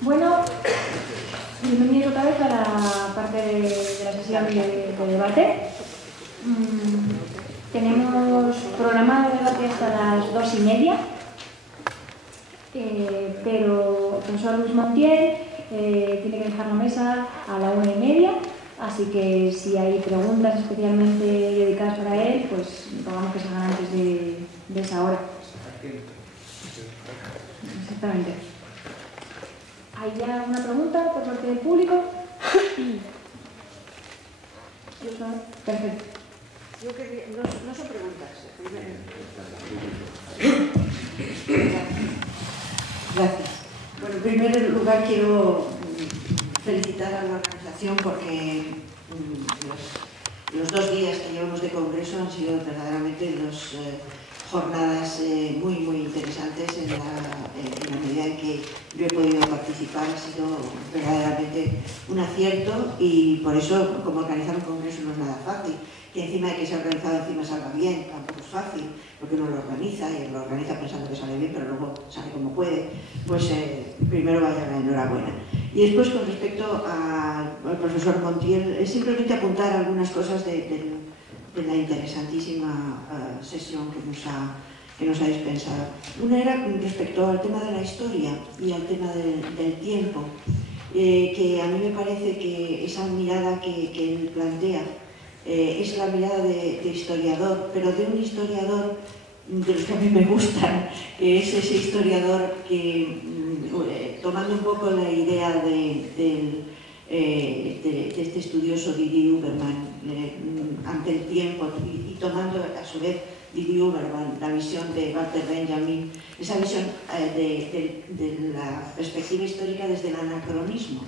Bueno, bienvenidos otra vez a la parte de la sesión de debate. Tenemos programado el debate hasta las 2:30, pero el profesor Luis Montiel tiene que dejar la mesa a la 1:30, así que si hay preguntas especialmente dedicadas para él, pues rogamos que se hagan antes de esa hora. Exactamente. ¿Hay ya alguna pregunta por parte del público? Perfecto. Yo quería, no son preguntas. Gracias. Bueno, en primer lugar quiero felicitar a la organización porque los 2 días que llevamos de congreso han sido verdaderamente dos jornadas muy interesantes en la medida en que yo he podido participar. Ha sido verdaderamente un acierto y por eso, como organizar un congreso no es nada fácil. Que encima de que se ha organizado, encima salga bien, tampoco es fácil, porque uno lo organiza y lo organiza pensando que sale bien, pero luego sale como puede. Pues primero vaya la enhorabuena. Y después, con respecto al profesor Montiel, es simplemente apuntar algunas cosas de la interesantísima sesión que nos ha dispensado. Una era con respecto al tema de la historia y al tema del tiempo, que a mí me parece que esa mirada que él plantea es la mirada de historiador, pero de un historiador de los que a mí me gustan, que es ese historiador que, tomando un poco la idea de este estudioso Didi Uberman ante el tiempo y tomando a su vez Didi Uberman la visión de Walter Benjamin, esa visión de la perspectiva histórica desde el anacronismo,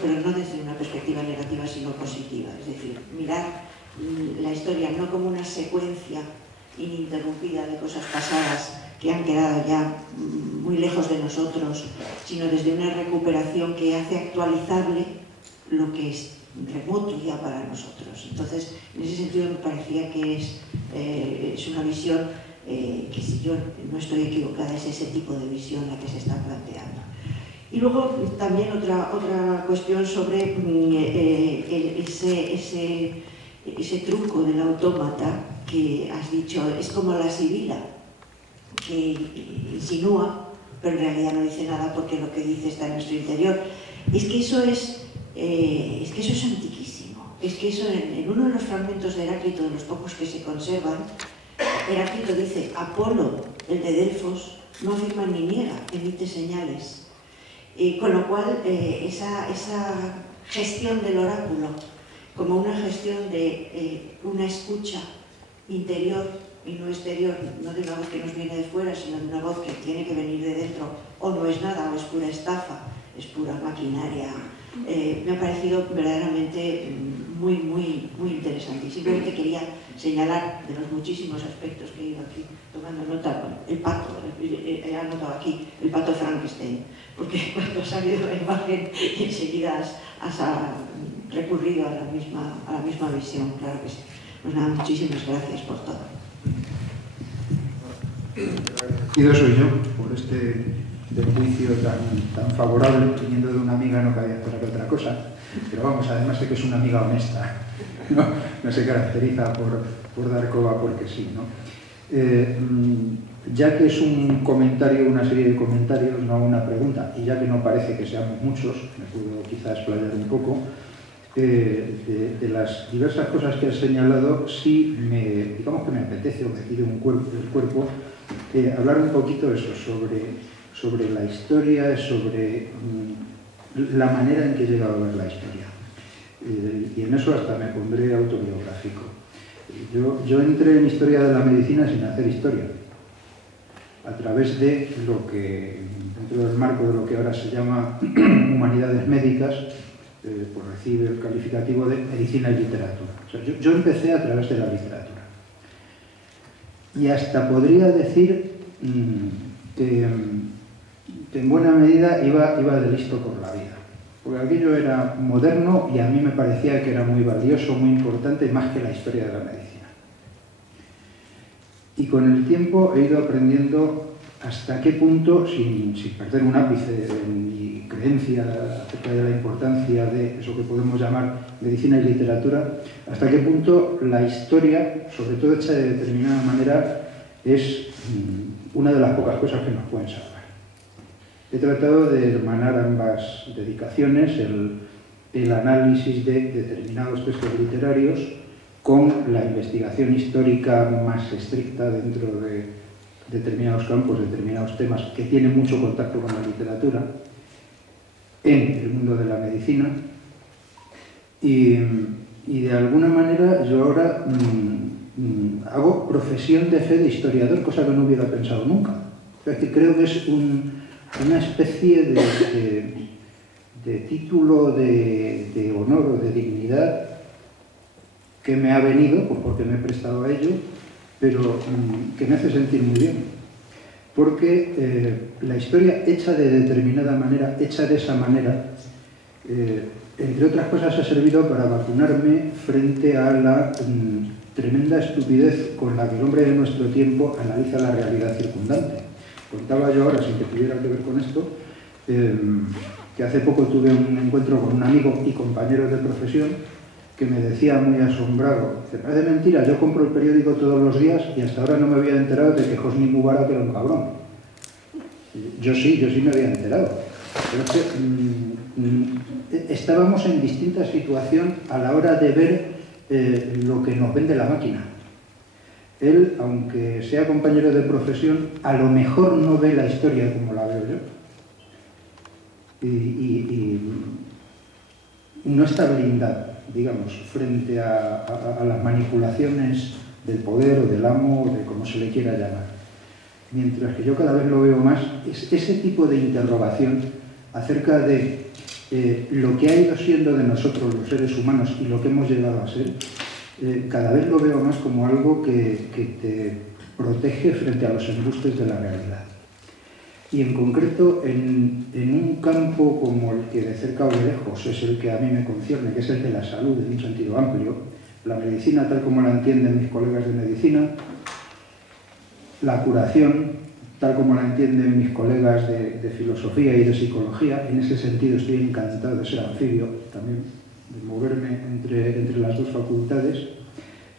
pero no desde una perspectiva negativa sino positiva, es decir, mirar la historia no como una secuencia ininterrumpida de cosas pasadas que han quedado ya muy lejos de nosotros, sino desde una recuperación que hace actualizable lo que es remoto ya para nosotros. Entonces, en ese sentido me parecía que es una visión que, si yo no estoy equivocada, es ese tipo de visión la que se está planteando. Y luego también otra cuestión sobre ese truco del autómata que has dicho, es como la sibila, que insinúa, pero en realidad no dice nada porque lo que dice está en nuestro interior. Es que eso es antiquísimo. Es que eso en uno de los fragmentos de Heráclito, de los pocos que se conservan, Heráclito dice: Apolo, el de Delfos, no afirma ni niega, emite señales. Con lo cual, esa gestión del oráculo como una gestión de una escucha interior y no exterior, no de una voz que nos viene de fuera, sino de una voz que tiene que venir de dentro, o no es nada, o es pura estafa, es pura maquinaria. Me ha parecido verdaderamente muy interesante. Y simplemente quería señalar de los muchísimos aspectos que he ido aquí tomando nota. Bueno, el pato, he anotado aquí el pato Frankenstein, porque cuando ha salido la imagen enseguida has recurrido a la misma visión, claro que sí. Pues nada, muchísimas gracias por todo. Agradecido soy yo por este juicio tan favorable, viniendo de una amiga no cabía esperar otra cosa, pero vamos, además de que es una amiga honesta, no se caracteriza por dar coba porque sí, ¿no? Ya que es un comentario, una serie de comentarios, no una pregunta, y ya que no parece que seamos muchos, me puedo quizás explayar un poco, de las diversas cosas que has señalado, sí digamos que me apetece o me pide el cuerpo hablar un poquito eso, sobre la historia, sobre la manera en que he llegado a ver la historia. Y en eso hasta me pondré autobiográfico. Yo entré en historia de la medicina sin hacer historia, a través de lo que, dentro del marco de lo que ahora se llama humanidades médicas, pues recibe el calificativo de medicina y literatura. O sea, yo empecé a través de la literatura. Y hasta podría decir que en buena medida iba de listo por la vida. Porque aquello era moderno y a mí me parecía que era muy valioso, muy importante, más que la historia de la medicina. Y con el tiempo he ido aprendiendo hasta qué punto, sin perder un ápice en mi creencia acerca de la importancia de eso que podemos llamar medicina y literatura, hasta qué punto la historia, sobre todo hecha de determinada manera, es una de las pocas cosas que nos pueden salvar. He tratado de hermanar ambas dedicaciones, el análisis de determinados textos literarios con la investigación histórica más estricta dentro de determinados campos, determinados temas que tienen mucho contacto con la literatura en el mundo de la medicina. Y de alguna manera yo ahora hago profesión de fe de historiador, cosa que no hubiera pensado nunca. O sea, que creo que es una especie de título de honor o de dignidad que me ha venido, pues porque me he prestado a ello, pero que me hace sentir muy bien. Porque la historia hecha de determinada manera, hecha de esa manera, entre otras cosas ha servido para vacunarme frente a la tremenda estupidez con la que el hombre de nuestro tiempo analiza la realidad circundante. Contaba yo ahora, sin que tuviera que ver con esto, que hace poco tuve un encuentro con un amigo y compañero de profesión que me decía muy asombrado, dice, parece mentira, yo compro el periódico todos los días y hasta ahora no me había enterado de que Hosni Mubarak era un cabrón. Yo sí me había enterado. Pero es que estábamos en distinta situación a la hora de ver lo que nos vende la máquina. Él, aunque sea compañero de profesión, a lo mejor no ve la historia como la veo yo. Y no está blindado, digamos, frente a las manipulaciones del poder o del amo o de como se le quiera llamar. Mientras que yo cada vez lo veo más, es ese tipo de interrogación acerca de lo que ha ido siendo de nosotros los seres humanos y lo que hemos llegado a ser, cada vez lo veo más como algo que te protege frente a los embustes de la realidad. Y en concreto, en un campo como el que de cerca o de lejos es el que a mí me concierne, que es el de la salud en un sentido amplio, la medicina tal como la entienden mis colegas de medicina, la curación tal como la entienden mis colegas de filosofía y de psicología, en ese sentido estoy encantado de ser anfibio también, de moverme entre las dos facultades,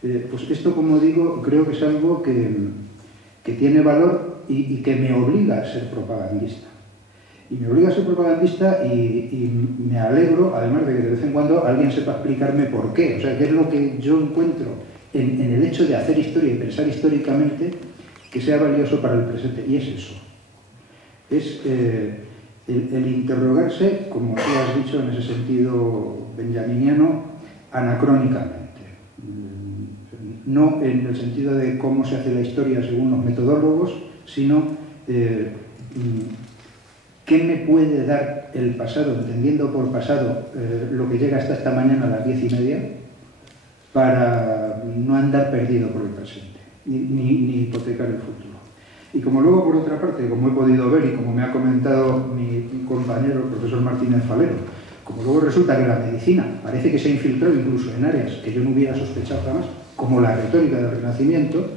pues esto, como digo, creo que es algo que tiene valor y que me obliga a ser propagandista. Y me obliga a ser propagandista y me alegro, además de que de vez en cuando alguien sepa explicarme por qué. O sea, qué es lo que yo encuentro en el hecho de hacer historia y pensar históricamente que sea valioso para el presente. Y es eso. Es el interrogarse, como tú has dicho en ese sentido benjaminiano, anacrónicamente. No en el sentido de cómo se hace la historia según los metodólogos, sino qué me puede dar el pasado, entendiendo por pasado lo que llega hasta esta mañana a las 10:30, para no andar perdido por el presente, ni hipotecar el futuro. Y como luego, por otra parte, como he podido ver y como me ha comentado mi compañero, el profesor Martínez Falero, como luego resulta que la medicina parece que se ha infiltrado incluso en áreas que yo no hubiera sospechado jamás, como la retórica del Renacimiento,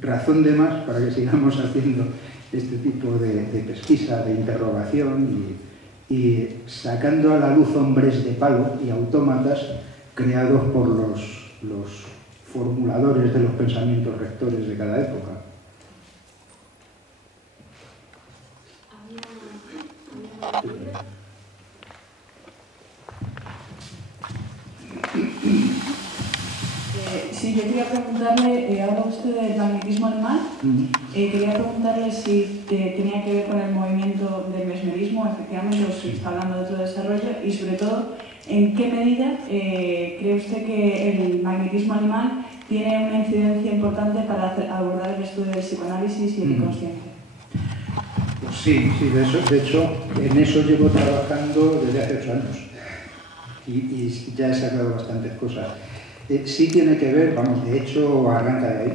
razón de más para que sigamos haciendo este tipo de pesquisa, de interrogación y sacando a la luz hombres de palo y autómatas creados por los formuladores de los pensamientos rectores de cada época. Sí, yo quería preguntarle, algo usted del magnetismo animal, quería preguntarle si tenía que ver con el movimiento del mesmerismo, efectivamente, os está hablando de todo ese rollo, y sobre todo, ¿en qué medida cree usted que el magnetismo animal tiene una incidencia importante para abordar el estudio del psicoanálisis y el inconsciente? Sí, de hecho, en eso llevo trabajando desde hace 8 años y ya he sacado bastantes cosas. Sí tiene que ver, vamos, de hecho arranca de ahí.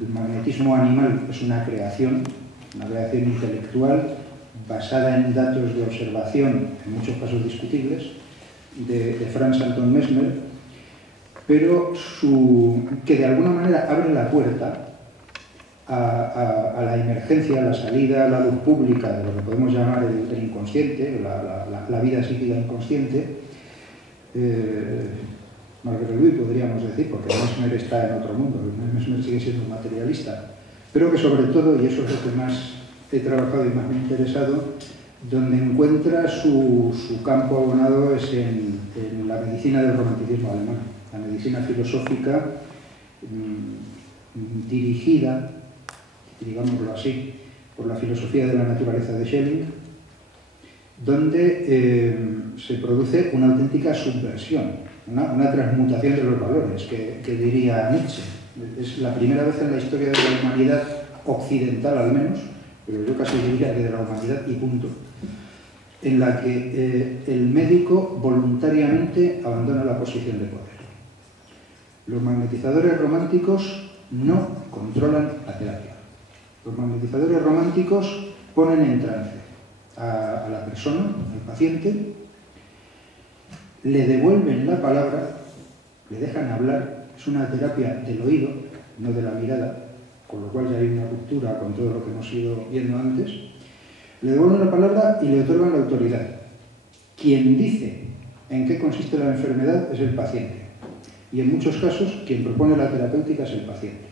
El magnetismo animal es una creación intelectual basada en datos de observación, en muchos casos discutibles, de Franz Anton Mesmer, pero que de alguna manera abre la puerta a la emergencia, a la salida a la luz pública de lo que podemos llamar el inconsciente, la vida psíquica inconsciente. Margaret Louis podríamos decir, porque Mesmer está en otro mundo, Mesmer sigue siendo materialista, pero que sobre todo, y eso es lo que más he trabajado y más me ha interesado, donde encuentra su campo abonado es en la medicina del romanticismo alemán, la medicina filosófica dirigida, digámoslo así, por la filosofía de la naturaleza de Schelling, donde se produce una auténtica subversión, una transmutación de los valores, que diría Nietzsche. Es la primera vez en la historia de la humanidad occidental, al menos, pero yo casi diría que de la humanidad y punto, en la que el médico voluntariamente abandona la posición de poder. Los magnetizadores románticos no controlan la terapia. Los magnetizadores románticos ponen en trance a la persona, al paciente, le devuelven la palabra, le dejan hablar. Es una terapia del oído, no de la mirada, con lo cual ya hay una ruptura con todo lo que hemos ido viendo antes. Le devuelven la palabra y le otorgan la autoridad. Quien dice en qué consiste la enfermedad es el paciente. Y en muchos casos, quien propone la terapéutica es el paciente.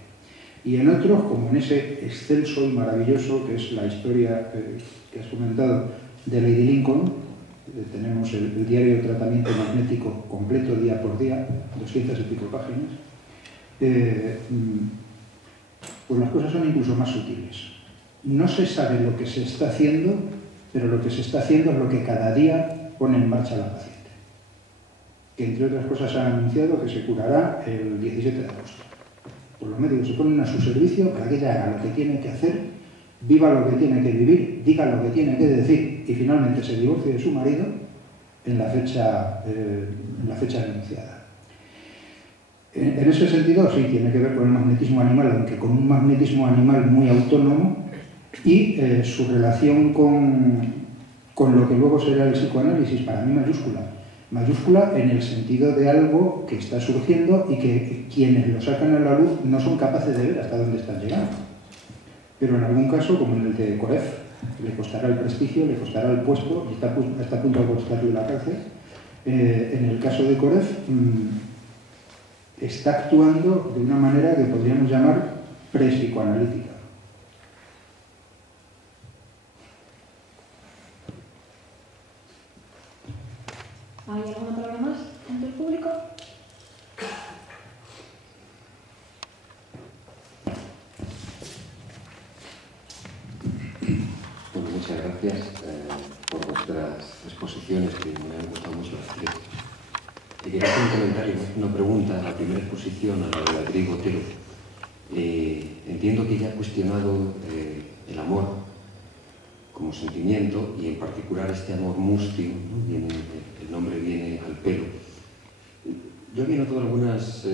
Y en otros, como en ese excelso y maravilloso, que es la historia que has comentado, de Lady Lincoln, tenemos el diario de tratamiento magnético completo día por día, 200 y pico páginas, pues las cosas son incluso más sutiles. No se sabe lo que se está haciendo, pero lo que se está haciendo es lo que cada día pone en marcha la paciente, que entre otras cosas ha anunciado que se curará el 17 de agosto. Pues los médicos se ponen a su servicio para que ella haga lo que tiene que hacer, viva lo que tiene que vivir, diga lo que tiene que decir y finalmente se divorcie de su marido en la fecha anunciada. En ese sentido, sí, tiene que ver con el magnetismo animal, aunque con un magnetismo animal muy autónomo, y su relación con lo que luego será el psicoanálisis, para mí mayúscula. Mayúscula en el sentido de algo que está surgiendo y que quienes lo sacan a la luz no son capaces de ver hasta dónde están llegando. Pero en algún caso, como en el de Korev, le costará el prestigio, le costará el puesto y está a punto de costarle la cárcel. En el caso de Korev, está actuando de una manera que podríamos llamar pre-psicoanalítica. ¿Hay alguna palabra más entre el público? Bueno, muchas gracias por vuestras exposiciones, que me han gustado mucho las tres. Y quería hacer un comentario, una pregunta a la primera exposición, a la de Beatriz Botero. Entiendo que ella ha cuestionado el amor como sentimiento y en particular este amor mustio, ¿no? El nombre viene al pelo. Yo había notado algunas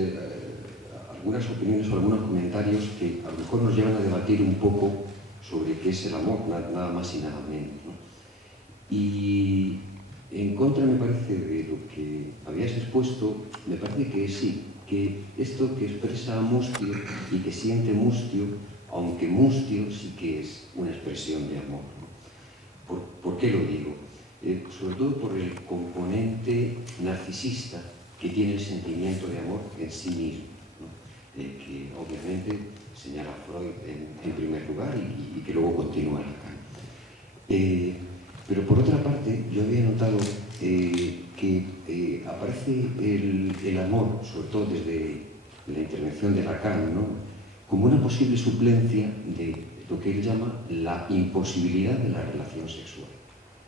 opiniones o algunos comentarios que a lo mejor nos llevan a debatir un poco sobre qué es el amor, nada más y nada menos, ¿no? Y en contra, me parece, de lo que habías expuesto, me parece que sí, que esto que expresa Mustio y que siente Mustio, aunque Mustio sí que es una expresión de amor, ¿no? ¿Por qué lo digo? Sobre todo por el componente narcisista que tiene el sentimiento de amor en sí mismo, ¿no? Que obviamente señala Freud en primer lugar y que luego continúa Lacan. Pero por otra parte, yo había notado que aparece el amor, sobre todo desde la intervención de Lacan, ¿no? Como una posible suplencia de lo que él llama la imposibilidad de la relación sexual.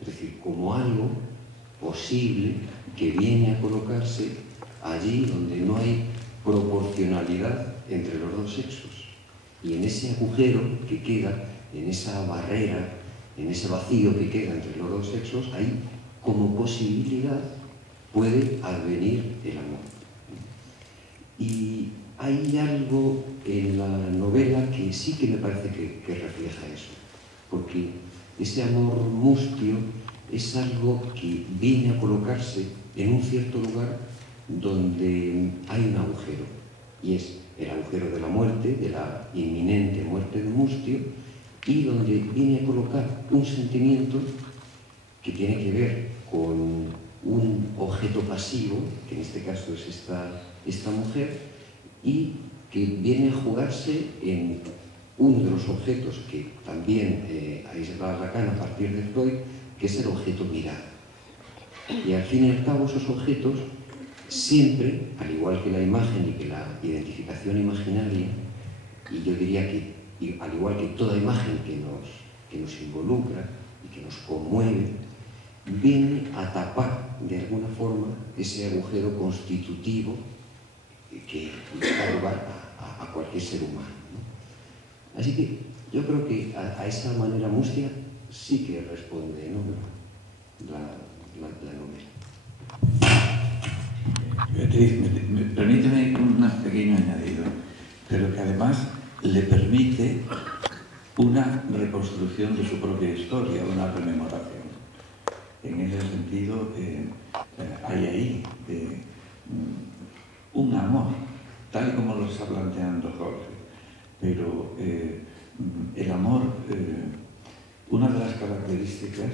Es decir, como algo posible que viene a colocarse allí donde no hay proporcionalidad entre los dos sexos. Y en ese agujero que queda, en esa barrera, en ese vacío que queda entre los dos sexos, ahí como posibilidad puede advenir el amor. Y hay algo en la novela que sí que me parece que refleja eso, porque ese amor mustio es algo que viene a colocarse en un cierto lugar donde hay un agujero, y es el agujero de la muerte, de la inminente muerte de Mustio, y donde viene a colocar un sentimiento que tiene que ver con un objeto pasivo, que en este caso es esta mujer, y que viene a jugarse en uno de los objetos que también aísla Lacan a partir de Freud, que es el objeto mirado. Y al fin y al cabo esos objetos siempre, al igual que la imagen y que la identificación imaginaria, y yo diría que al igual que toda imagen que nos involucra y que nos conmueve, viene a tapar de alguna forma ese agujero constitutivo que da lugar a cualquier ser humano, ¿no? Así que yo creo que a esa manera Mustia sí que responde, ¿no?, la novela. Permíteme un pequeño añadido, pero que además le permite una reconstrucción de su propia historia, una rememoración. En ese sentido, hay ahí un amor, tal y como lo está planteando Jorge, pero el amor, una de las características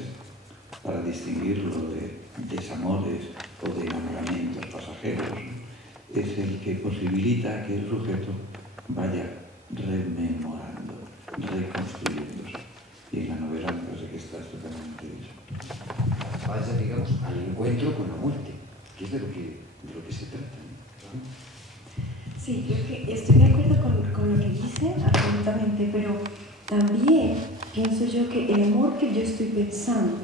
para distinguirlo de desamores o de enamoramientos pasajeros, es el que posibilita que el sujeto vaya rememorando, reconstruyéndose. Y en la novela me parece que está totalmente eso. Vaya, digamos, al encuentro con la muerte, que es de lo que se trata, ¿no? Sí, creo que estoy de acuerdo con lo que dice, absolutamente, pero también pienso yo que el amor que yo estoy pensando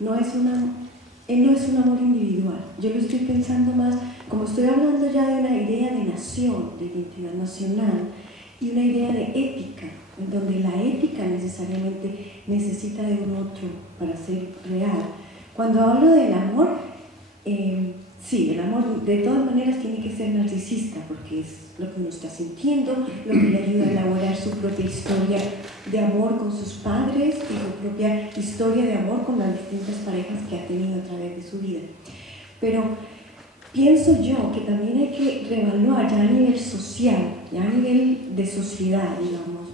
no es un amor individual. Yo lo estoy pensando más, como estoy hablando ya de una idea de nación, de identidad nacional, y una idea de ética, en donde la ética necesariamente necesita de un otro para ser real. Cuando hablo del amor, sí, el amor de todas maneras tiene que ser narcisista, porque es lo que uno está sintiendo, lo que le ayuda a elaborar su propia historia de amor con sus padres y su propia historia de amor con las distintas parejas que ha tenido a través de su vida. Pero pienso yo que también hay que reevaluar ya a nivel social, ya a nivel de sociedad, digamos,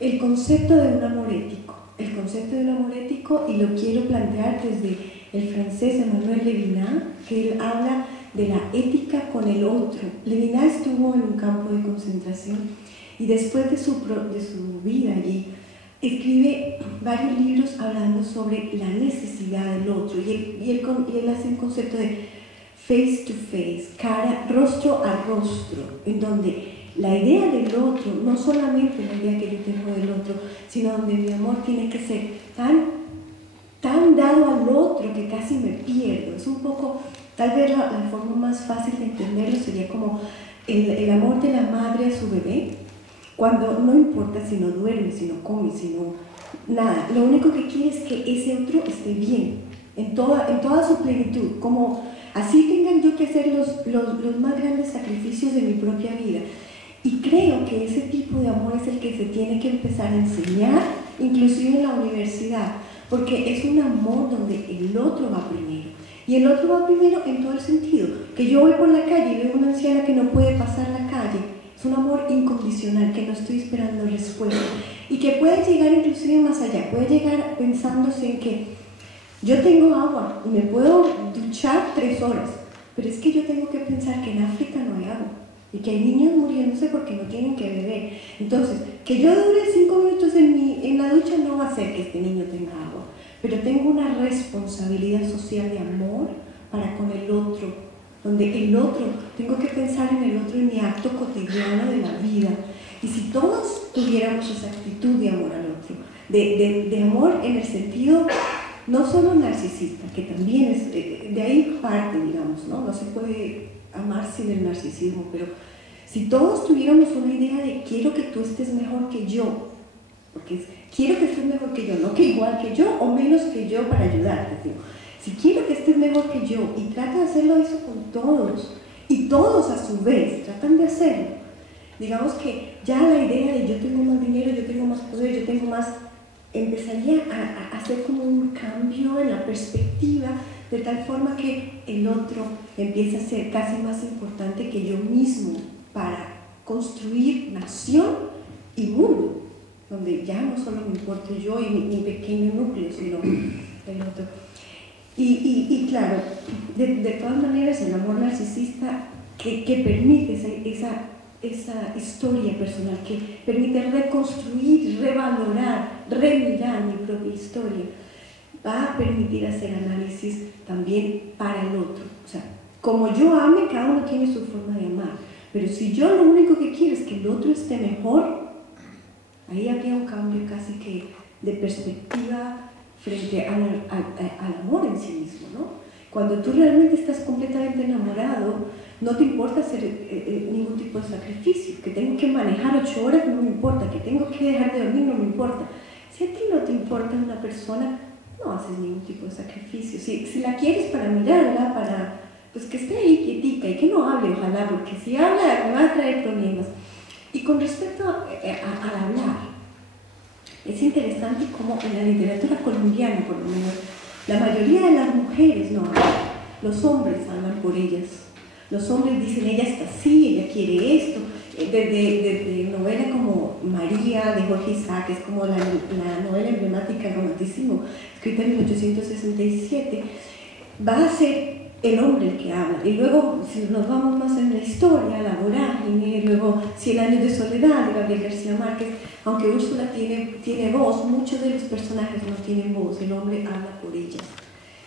el concepto de un amor ético. El concepto de un amor ético, y lo quiero plantear desde el francés Emmanuel Levinas, que él habla de la ética con el otro. Levinas estuvo en un campo de concentración y después de su vida allí escribe varios libros hablando sobre la necesidad del otro, y él hace un concepto de face to face, rostro a rostro, en donde la idea del otro, no solamente la idea que yo tengo del otro, sino donde mi amor tiene que ser tan dado al otro que casi me pierdo. Es un poco, tal vez la forma más fácil de entenderlo sería como el amor de la madre a su bebé, cuando no importa si no duerme, si no come, si no nada, lo único que quiere es que ese otro esté bien, en toda su plenitud, como así tengan yo que hacer los más grandes sacrificios de mi propia vida. Y creo que ese tipo de amor es el que se tiene que empezar a enseñar, inclusive en la universidad, porque es un amor donde el otro va primero. Y el otro va primero en todo el sentido, que yo voy por la calle y veo una anciana que no puede pasar la calle. Es un amor incondicional, que no estoy esperando respuesta, y que puede llegar inclusive más allá, puede llegar pensándose en que yo tengo agua y me puedo duchar 3 horas, pero es que yo tengo que pensar que en África no hay agua, y que hay niños muriéndose porque no tienen que beber. Entonces, que yo dure 5 minutos en la ducha no va a hacer que este niño tenga agua, pero tengo una responsabilidad social de amor para con el otro, donde el otro, tengo que pensar en el otro en mi acto cotidiano de la vida. Y si todos tuviéramos esa actitud de amor al otro, de amor en el sentido no solo narcisista, que también es, de ahí parte, digamos, ¿no? No se puede amar sin el narcisismo, pero si todos tuviéramos una idea de quiero que tú estés mejor que yo, porque quiero que estés mejor que yo, no que igual que yo o menos que yo para ayudarte, digo. Si quiero que estés mejor que yo, y trata de hacerlo eso con todos, y todos a su vez tratan de hacerlo, digamos que ya la idea de yo tengo más dinero, yo tengo más poder, yo tengo más, empezaría a hacer como un cambio en la perspectiva, de tal forma que el otro empieza a ser casi más importante que yo mismo para construir nación y mundo, donde ya no solo me importo yo y mi pequeño núcleo, sino el otro. Y claro, de todas maneras, el amor narcisista que permite esa historia personal, que permite reconstruir, revalorar, remirar mi propia historia, va a permitir hacer análisis también para el otro. O sea, como yo ame, cada uno tiene su forma de amar, pero si yo lo único que quiero es que el otro esté mejor, ahí habría un cambio casi que de perspectiva frente al amor en sí mismo, ¿no? Cuando tú realmente estás completamente enamorado, no te importa hacer ningún tipo de sacrificio, que tengo que manejar 8 horas no me importa, que tengo que dejar de dormir no me importa. Si a ti no te importa una persona, no haces ningún tipo de sacrificio. Si la quieres para mirarla, para pues que esté ahí quietica y que no hable, ojalá, porque si habla me va a traer problemas. Y con respecto al hablar, es interesante cómo en la literatura colombiana, por lo menos, la mayoría de las mujeres no hablan, los hombres hablan por ellas. Los hombres dicen, ella está así, ella quiere esto. Desde novela como María de Jorge Isaac, es como la novela emblemática del romanticismo, escrita en 1867, va a ser el hombre el que habla. Y luego, si nos vamos más en la historia, La vorágine, luego 100 años de soledad de Gabriel García Márquez, aunque Úrsula tiene voz, muchos de los personajes no tienen voz, el hombre habla por ellas.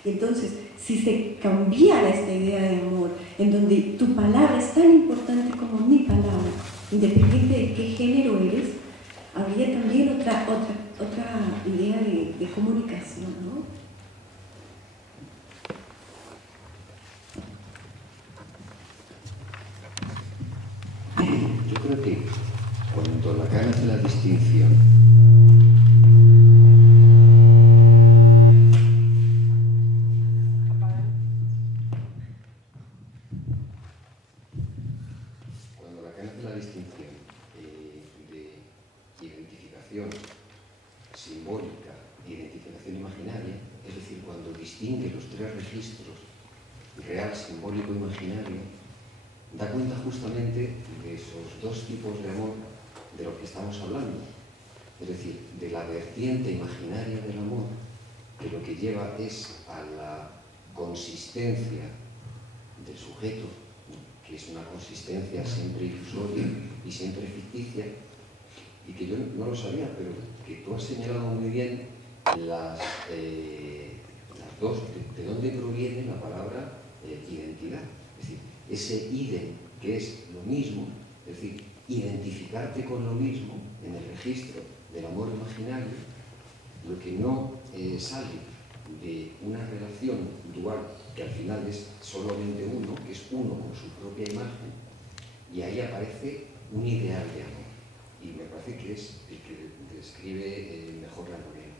Entonces, si se cambiara esta idea de amor, en donde tu palabra es tan importante como mi palabra, independiente de qué género eres, habría también otra idea de comunicación, ¿no? Yo creo que cuando Lacan hace la distinción de identificación simbólica e identificación imaginaria, es decir, cuando distingue los 3 registros, real, simbólico e imaginario, da cuenta justamente de esos 2 tipos de amor de lo que estamos hablando. Es decir, de la vertiente imaginaria del amor, que lo que lleva es a la consistencia del sujeto, que es una consistencia siempre ilusoria y siempre ficticia, y que yo no lo sabía, pero que tú has señalado muy bien las 2, de dónde proviene la palabra identidad. Es decir, ese idem, que es lo mismo, es decir, identificarte con lo mismo en el registro del amor imaginario, lo que no sale de una relación dual, que al final es solamente uno, que es uno con su propia imagen, y ahí aparece un ideal de amor. Y me parece que es el que describe mejor la novela.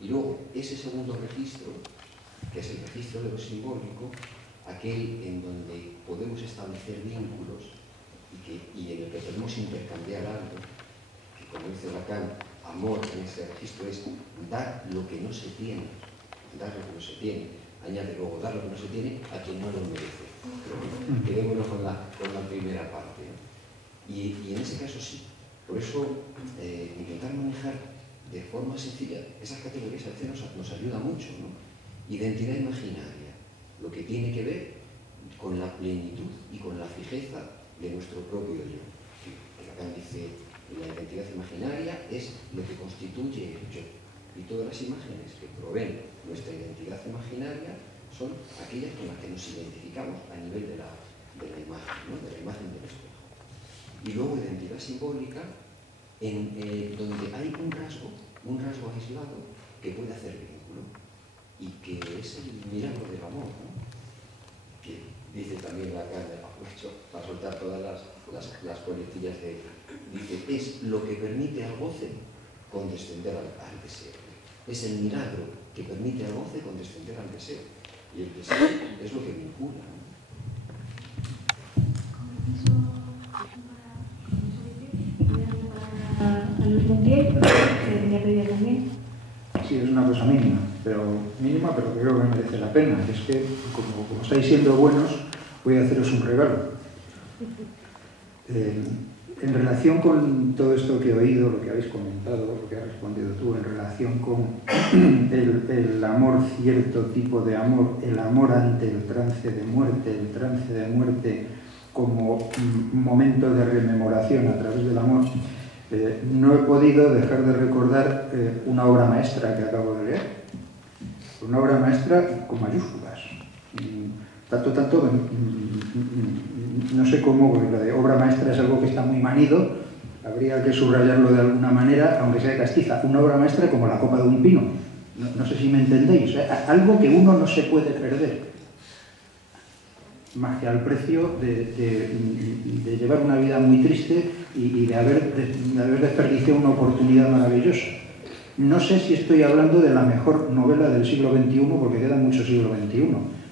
Y luego, ese segundo registro, que es el registro de lo simbólico, aquel en donde podemos establecer vínculos y en el que podemos intercambiar algo, que como dice Lacan, amor en ese registro es dar lo que no se tiene, dar lo que no se tiene. Añade luego, dar lo que no se tiene a quien no lo merece. Pero quedémonos con la primera parte, ¿no? Y en ese caso sí. Por eso, intentar manejar de forma sencilla esas categorías a veces nos ayuda mucho, ¿no? Identidad imaginaria, lo que tiene que ver con la plenitud y con la fijeza de nuestro propio yo. Lacan dice, la identidad imaginaria es lo que constituye el yo. Y todas las imágenes que proveen nuestra identidad imaginaria son aquellas con las que nos identificamos a nivel de la imagen, ¿no? De la imagen del espejo. Y luego identidad simbólica, donde hay un rasgo aislado que puede hacer vínculo y que es el milagro del amor, ¿no? Que dice también Lacan, aprovecho para soltar todas las coletillas de él, dice, es lo que permite al goce condescender al deseo. Es el milagro que permite al goce condescender al deseo. Y el deseo es lo que vincula, ¿no? A Luis Montiel, que tenía pedida también. Sí, es una cosa mínima, pero creo que merece la pena. Es que, como estáis siendo buenos, voy a haceros un regalo. En relación con todo esto que he oído, lo que habéis comentado, lo que has respondido tú, en relación con el amor, cierto tipo de amor, el amor ante el trance de muerte como momento de rememoración a través del amor, no he podido dejar de recordar una obra maestra que acabo de leer. Una obra maestra con mayúsculas. Tanto, no sé cómo, porque lo de obra maestra es algo que está muy manido, habría que subrayarlo de alguna manera, aunque sea de castiza. Una obra maestra como la copa de un pino. No sé si me entendéis. Algo que uno no se puede perder, más que al precio de llevar una vida muy triste y de haber desperdiciado una oportunidad maravillosa. No sé si estoy hablando de la mejor novela del siglo XXI, porque queda mucho siglo XXI,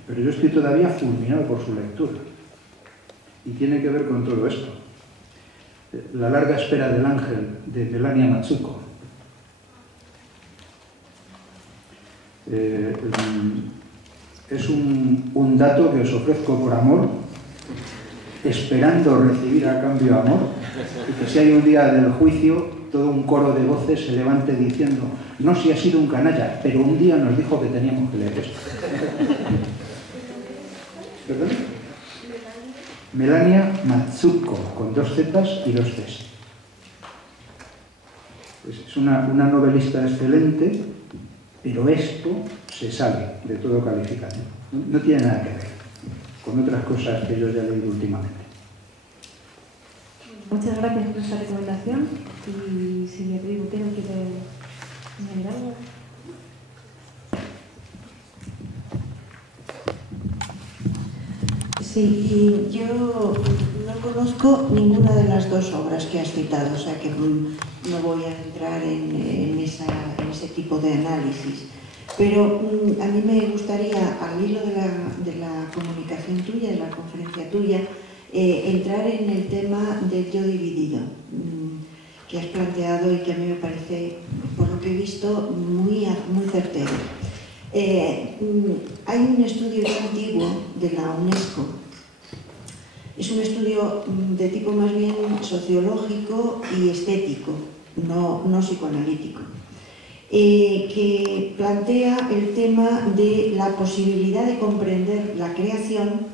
pero yo estoy todavía fulminado por su lectura. Y tiene que ver con todo esto. La larga espera del ángel, de Melania Matsuko. Es un dato que os ofrezco por amor, esperando recibir a cambio amor, y que si hay un día del juicio, todo un coro de voces se levante diciendo: no, si ha sido un canalla, pero un día nos dijo que teníamos que leer esto. ¿Perdón? Melania Matsuko, con 2 Z's y 2 C's. Pues es una novelista excelente, pero esto se sale de todo calificativo. No tiene nada que ver con otras cosas que yo ya he leído últimamente. Muchas gracias por esta recomendación. Y si el tributero quiere añadir algo. Sí, yo no conozco ninguna de las 2 obras que has citado, o sea que no voy a entrar en ese tipo de análisis. Pero a mí me gustaría, al hilo de la comunicación tuya, de la conferencia tuya, entrar en el tema del yo dividido, que has planteado y que a mí me parece, por lo que he visto, muy certero. Hay un estudio antiguo de la UNESCO. Es un estudio de tipo más bien sociológico y estético, no psicoanalítico, que plantea el tema de la posibilidad de comprender la creación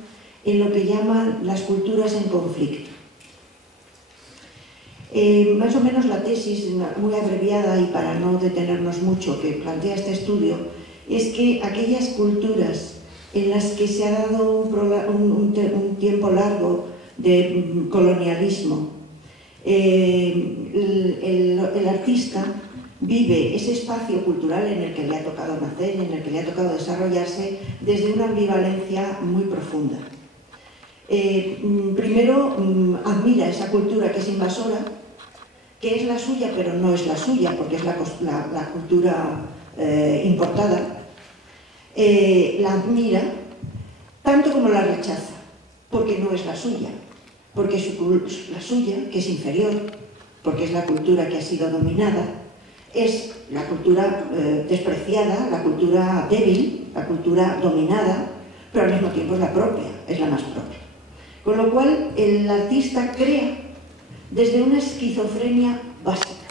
en lo que llaman las culturas en conflicto. Más o menos la tesis, muy abreviada y para no detenernos mucho, que plantea este estudio, es que aquellas culturas en las que se ha dado un tiempo largo de colonialismo, el artista vive ese espacio cultural en el que le ha tocado nacer, en el que le ha tocado desarrollarse, desde una ambivalencia muy profunda. Primero admira esa cultura que es invasora, que es la suya pero no es la suya, porque es la cultura importada. La admira tanto como la rechaza, porque no es la suya, porque la suya, que es inferior, porque es la cultura que ha sido dominada, es la cultura despreciada, la cultura débil, la cultura dominada, pero al mismo tiempo es la propia, es la más propia. Con lo cual el artista crea desde una esquizofrenia básica,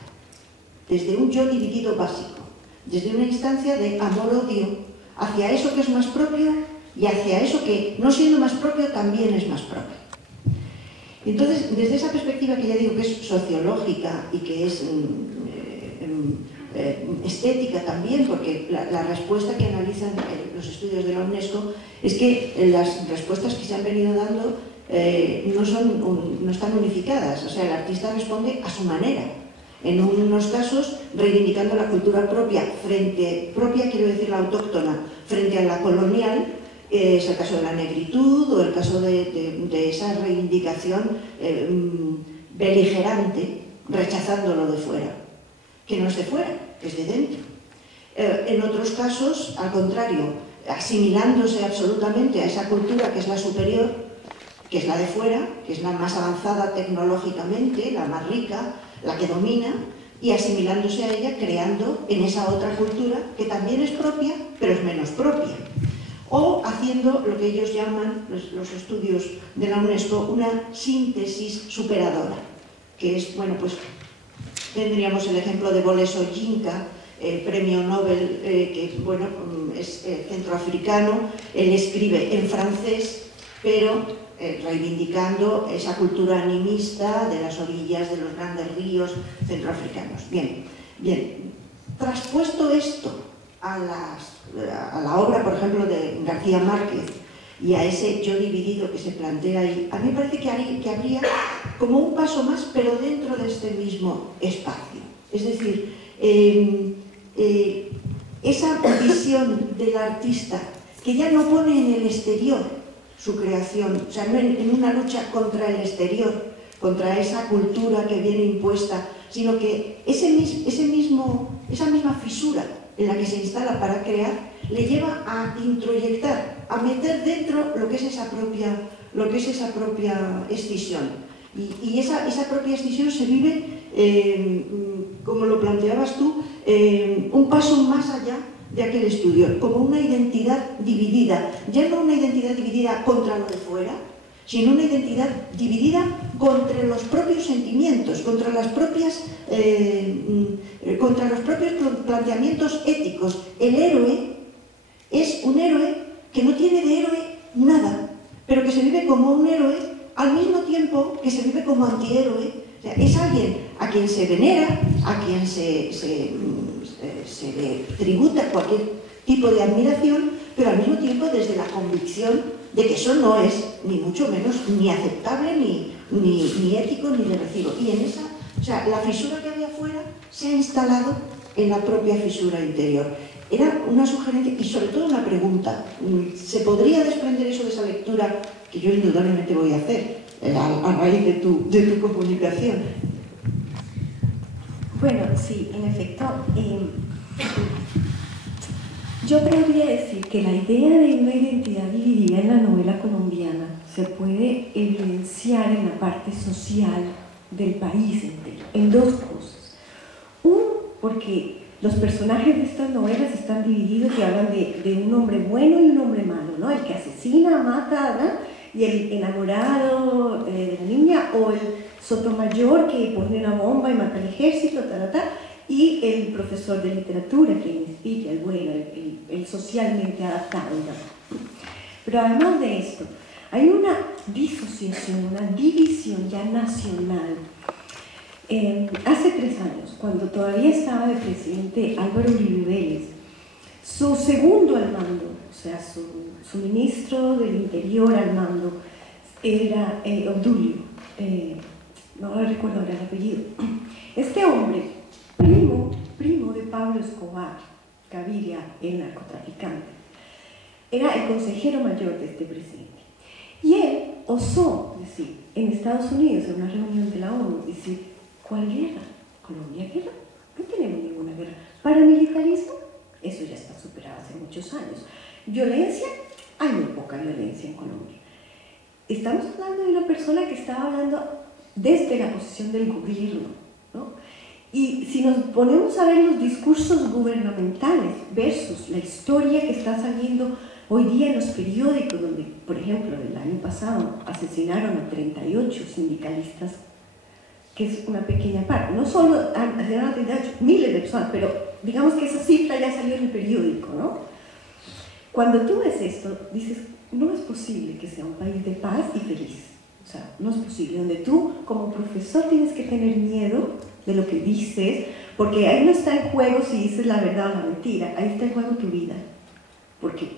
desde un yo dividido básico, desde una instancia de amor-odio hacia eso que es más propio y hacia eso que, no siendo más propio, también es más propio. Entonces, desde esa perspectiva que ya digo que es sociológica y que es estética también, porque la respuesta que analizan los estudios de la UNESCO es que las respuestas que se han venido dando no están unificadas, o sea, el artista responde a su manera. En unos casos reivindicando la cultura propia, quiero decir la autóctona, frente a la colonial, es el caso de la negritud o el caso de esa reivindicación beligerante, rechazando lo de fuera, que no es de fuera, es de dentro. En otros casos, al contrario, asimilándose absolutamente a esa cultura que es la superior, que es la de fuera, que es la más avanzada tecnológicamente, la más rica, la que domina, y asimilándose a ella, creando en esa otra cultura que también es propia, pero es menos propia. o haciendo lo que ellos llaman, los estudios de la UNESCO, una síntesis superadora, que es, bueno, pues tendríamos el ejemplo de Boles Soyinka, premio Nobel, que bueno, es centroafricano. Él escribe en francés, pero reivindicando esa cultura animista de las orillas de los grandes ríos centroafricanos. Bien, bien. Traspuesto esto a la obra, por ejemplo, de García Márquez y a ese yo dividido que se plantea ahí, a mí me parece que habría como un paso más, pero dentro de este mismo espacio. Es decir, esa visión del artista que ya no pone en el exterior su creación, o sea, no en una lucha contra el exterior, contra esa cultura que viene impuesta, sino que esa misma fisura en la que se instala para crear le lleva a introyectar, a meter dentro lo que es esa propia escisión. Y esa propia escisión se vive, como lo planteabas tú, un paso más allá de aquel estudio, como una identidad dividida, ya no una identidad dividida contra lo de fuera, sino una identidad dividida contra los propios sentimientos, contra los propios planteamientos éticos. El héroe es un héroe que no tiene de héroe nada, pero que se vive como un héroe al mismo tiempo que se vive como antihéroe. O sea, es alguien a quien se venera, a quien se le tributa cualquier tipo de admiración, pero al mismo tiempo desde la convicción de que eso no es, ni mucho menos, ni aceptable, ni ético, ni de recibo. Y en esa, o sea, la fisura que había afuera se ha instalado en la propia fisura interior. Era una sugerencia y sobre todo una pregunta. ¿Se podría desprender eso de esa lectura que yo indudablemente voy a hacer a raíz de tu comunicación? Bueno, sí, en efecto, yo podría decir que la idea de una identidad dividida en la novela colombiana se puede evidenciar en la parte social del país entero, en dos cosas. Uno, porque los personajes de estas novelas están divididos y hablan de un hombre bueno y un hombre malo, ¿no? El que asesina, mata, ¿no? Y el enamorado de la niña, o el sotomayor que pone una bomba y mata al ejército, y el profesor de literatura que inspira, el bueno, el socialmente adaptado, ¿no? Pero además de esto, hay una disociación, una división ya nacional. Hace 3 años, cuando todavía estaba de presidente Álvaro Uribe Vélez, su segundo al mando, o sea, su ministro del Interior al mando, era Obdulio, no recuerdo ahora el apellido. Este hombre, primo de Pablo Escobar Gaviria, el narcotraficante, era el consejero mayor de este presidente. Y él osó decir en Estados Unidos, en una reunión de la ONU, decir: ¿cuál guerra? ¿Colombia guerra? No tenemos ninguna guerra. ¿Paramilitarismo? Eso ya está superado hace muchos años. ¿Violencia? Hay muy poca violencia en Colombia. Estamos hablando de una persona que estaba hablando desde la posición del gobierno, ¿no? Y si nos ponemos a ver los discursos gubernamentales versus la historia que está saliendo hoy día en los periódicos, donde, por ejemplo, el año pasado asesinaron a 38 sindicalistas, que es una pequeña parte, no solo asesinaron a 38, miles de personas, pero digamos que esa cifra ya salió en el periódico, ¿no? Cuando tú ves esto, dices, no es posible que sea un país de paz y feliz. O sea, no es posible, donde tú como profesor tienes que tener miedo de lo que dices, porque ahí no está en juego si dices la verdad o la mentira, ahí está en juego tu vida. Porque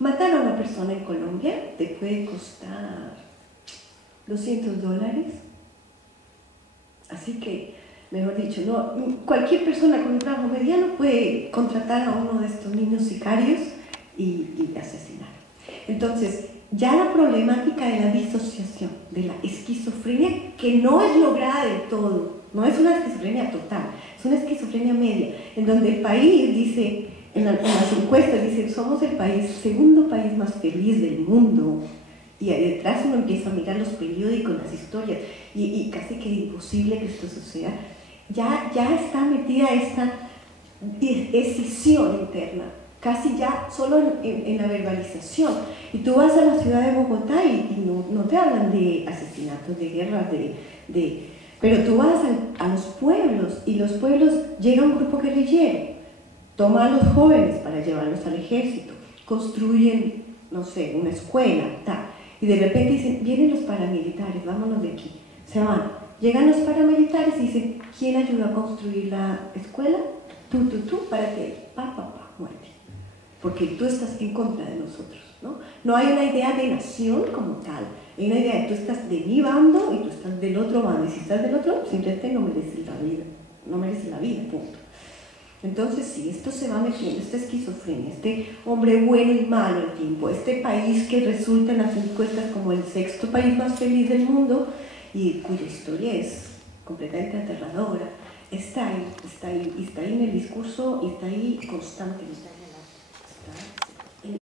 matar a una persona en Colombia te puede costar $200. Así que, mejor dicho, no, cualquier persona con un trabajo mediano puede contratar a uno de estos niños sicarios y asesinar. Entonces, ya la problemática de la disociación, de la esquizofrenia, que no es lograda del todo, no es una esquizofrenia total, es una esquizofrenia media, en donde el país dice, en las encuestas dice, somos el segundo país más feliz del mundo, y detrás uno empieza a mirar los periódicos, las historias, y casi que es imposible que esto suceda. Ya está metida esta escisión interna casi ya solo en la verbalización. Y tú vas a la ciudad de Bogotá y no te hablan de asesinatos, de guerras, pero tú vas a los pueblos y los pueblos llega un grupo guerrillero, toma a los jóvenes para llevarlos al ejército, construyen, no sé, una escuela, tal, y de repente dicen, vienen los paramilitares, vámonos de aquí, se van. Llegan los paramilitares y dicen, ¿quién ayudó a construir la escuela? Tú, párate ahí, muerte. Porque tú estás en contra de nosotros, ¿no? No hay una idea de nación como tal, hay una idea de tú estás de mi bando y tú estás del otro bando, y si estás del otro, simplemente no mereces la vida, punto. Entonces sí, esto se va metiendo, esta esquizofrenia, este hombre bueno y malo al tiempo, este país que resulta en las encuestas como el 6º país más feliz del mundo y cuya historia es completamente aterradora, está ahí en el discurso y está ahí constantemente.